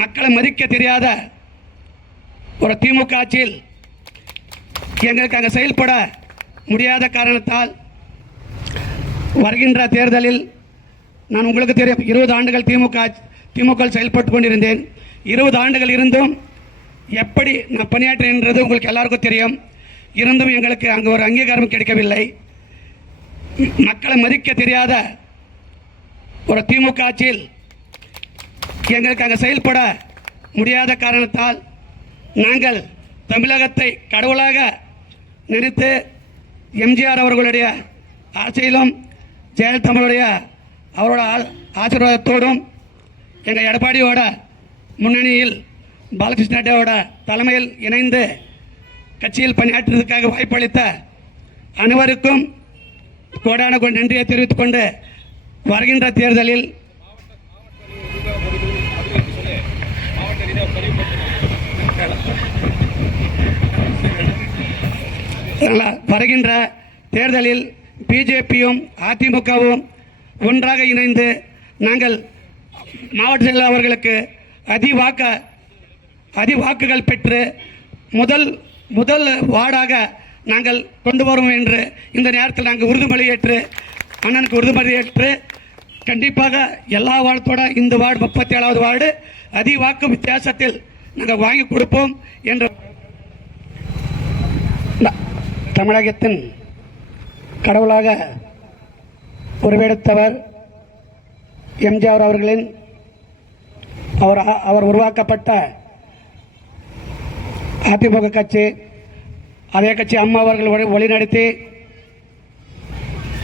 மக்களை மதிக்க தெரியாத ஒரு திமுக ஆட்சியில் எங்களுக்கு அங்கே செயல்பட முடியாத காரணத்தால் வருகின்ற தேர்தலில் நான் உங்களுக்கு தெரியும் 20 ஆண்டுகள் திமுக செயல்பட்டு கொண்டிருந்தேன். 20 ஆண்டுகள் இருந்தும் எப்படி நான் பணியாற்றின்றது உங்களுக்கு எல்லாருக்கும் தெரியும். இருந்தும் எங்களுக்கு அங்கே ஒரு அங்கீகாரம் கிடைக்கவில்லை. மக்களை மதிக்க தெரியாத ஒரு திமுக ஆட்சியில் எங்களுக்கு அங்கே செயல்பட முடியாத காரணத்தால் நாங்கள் தமிழகத்தை கடவுளாக நினைத்து எம்ஜிஆர் அவர்களுடைய ஆட்சியிலும் ஜெயலலிதாவுடைய அவரோட ஆசீர்வாதத்தோடும் எங்கள் எடப்பாடியோட முன்னணியில் பாலகிருஷ்ண ரெட்டியோட தலைமையில் இணைந்து கட்சியில் பணியாற்றுவதற்காக வாய்ப்பளித்த அனைவருக்கும் கோடான நன்றியை தெரிவித்துக் கொண்டு வருகின்ற தேர்தலில் வருகின்ற தேர்தலில் பிஜேபியும் அதிமுகவும் ஒன்றாக இணைந்து நாங்கள் மாவட்ட செயலாளர் அவர்களுக்கு அதிவாக்குகள் பெற்று முதல் வார்டாக நாங்கள் கொண்டு வருவோம் என்று இந்த நேரத்தில் நாங்கள் உறுதிமொழியேற்று அண்ணனுக்கு உறுதிமொழியேற்று கண்டிப்பாக எல்லா வார்டத்தோட இந்த வார்டு 37வது வார்டு அதிவாக்கு வித்தியாசத்தில் நாங்கள் வாங்கி கொடுப்போம் என்ற தமிழகத்தின் கடவுளாக உருவெடுத்தவர் எம்ஜிஆர் அவர்களின் அவர் உருவாக்கப்பட்ட அதிமுக கட்சி, அதே கட்சி அம்மா அவர்கள் வழிநடத்தி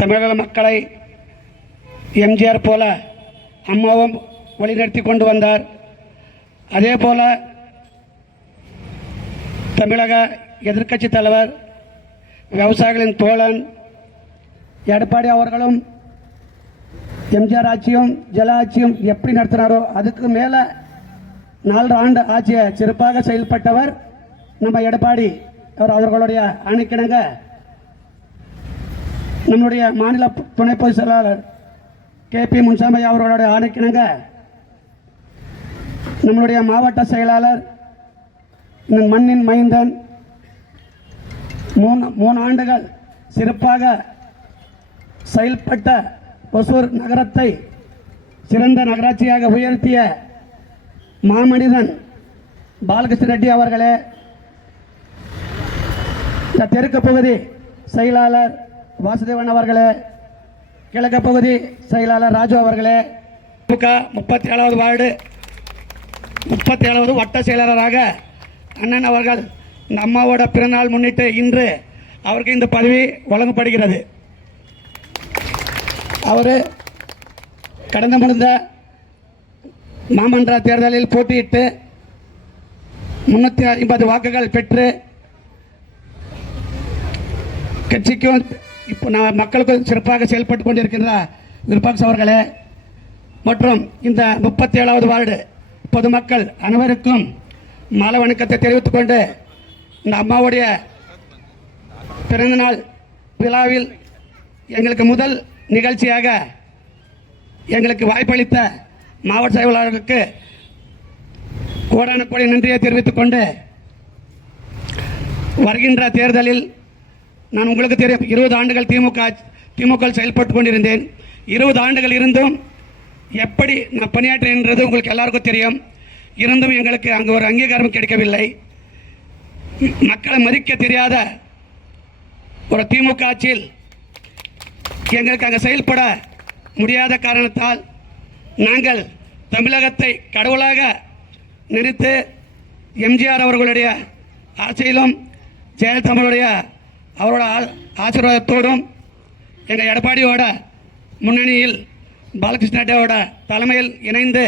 தமிழக மக்களை எம்ஜிஆர் போல அம்மாவும் வழிநடத்தி கொண்டு வந்தார். அதே போல தமிழக எதிர்க்கட்சி தலைவர் விவசாயிகளின் தோழன் எடப்பாடி அவர்களும் எம்ஜிஆர் ஆட்சியும் ஜல ஆட்சியும் எப்படி நடத்தினாரோ அதுக்கு மேலே 4 ஆண்டு ஆட்சியை சிறப்பாக செயல்பட்டவர் நம்ம எடப்பாடி அவர்களுடைய ஆணைக்கிணங்க நம்முடைய மாநில துணை பொதுச் செயலாளர் KP முன்சாமி அவர்களுடைய ஆணைக்கிணங்க நம்முடைய மாவட்ட செயலாளர் இந்த மண்ணின் மைந்தன் 3 ஆண்டுகள் சிறப்பாக செயல்பட்ட ஒசூர் நகரத்தை சிறந்த நகராட்சியாக உயர்த்திய மாமனிதன் பாலகிருஷ்ண ரெட்டி அவர்களே, தெற்கு பகுதி செயலாளர் வாசுதேவன் அவர்களே, கிழக்கு பகுதி செயலாளர் ராஜு அவர்களே, 37வது வார்டு 37வது வட்ட செயலாளராக அண்ணன் அவர்கள் இந்த அம்மாவோட பிறநாள் முன்னிட்டு இன்று அவருக்கு இந்த பதவி வழங்கப்படுகிறது. அவர் கடந்த முடிந்த மாமன்ற தேர்தலில் போட்டியிட்டு 350 வாக்குகள் பெற்று கட்சிக்கும் இப்போ மக்களுக்கும் சிறப்பாக செயல்பட்டு கொண்டிருக்கின்ற விருப்பாக்ஸ் அவர்களே மற்றும் இந்த 37வது வார்டு பொதுமக்கள் அனைவருக்கும் மாலை வணக்கத்தை தெரிவித்துக் கொண்டு இந்த அம்மாவுடைய பிறந்தநாள் விழாவில் எங்களுக்கு முதல் நிகழ்ச்சியாக எங்களுக்கு வாய்ப்பளித்த மாவட்ட செயலாளருக்கு கோடான கோடி நன்றியை தெரிவித்துக் கொண்டு வருகின்ற தேர்தலில் நான் உங்களுக்கு தெரியும் 20 ஆண்டுகள் திமுக செயல்பட்டு கொண்டிருந்தேன். 20 ஆண்டுகள் இருந்தும் எப்படி நான் பணியாற்றின்றது உங்களுக்கு எல்லாருக்கும் தெரியும். இருந்தும் எங்களுக்கு அங்கே ஒரு அங்கீகாரம் கிடைக்கவில்லை. மக்களை மதிக்க தெரியாத ஒரு திமுக ஆட்சியில் எங்களுக்கு அங்கே செயல்பட முடியாத காரணத்தால் நாங்கள் தமிழகத்தை கடவுளாக நினைத்து எம்ஜிஆர் அவர்களுடைய ஆட்சியிலும் ஜெயலலிதாவுடைய அவரோட ஆசீர்வாதத்தோடும் எங்கள் எடப்பாடியோட முன்னணியில் பாலகிருஷ்ண ரெட்டியோட தலைமையில் இணைந்து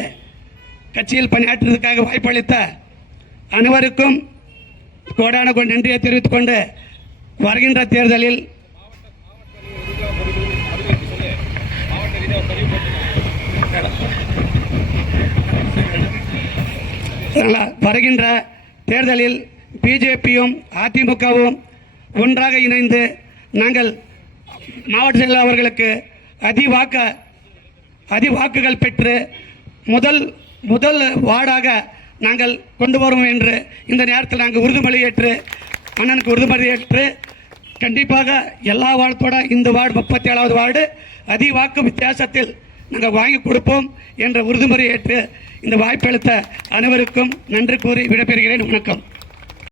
கட்சியில் பணியாற்றுவதற்காக வாய்ப்பளித்த அனைவருக்கும் கோடான நன்றியை தெரிவித்துக் கொண்டு வருகின்ற தேர்தலில் வருகின்ற தேர்தலில் பிஜேபியும் அதிமுகவும் ஒன்றாக இணைந்து நாங்கள் மாவட்ட செயலாளர் அவர்களுக்கு அதிவாக்குகள் பெற்று முதல் வார்டாக நாங்கள் கொண்டு வருவோம் என்று இந்த நேரத்தில் நாங்கள் உறுதிமொழி ஏற்று அண்ணனுக்கு உறுதிமொழி ஏற்று கண்டிப்பாக எல்லா வார்டோட இந்த வார்டு 37வது வார்டு அதிக வாக்கு வித்தியாசத்தில் நாங்கள் வாங்கி கொடுப்போம் என்ற உறுதிமொழி ஏற்று இந்த வாய்ப்பளித்த அனைவருக்கும் நன்றி கூறி விடைபெறுகிறேன். வணக்கம்.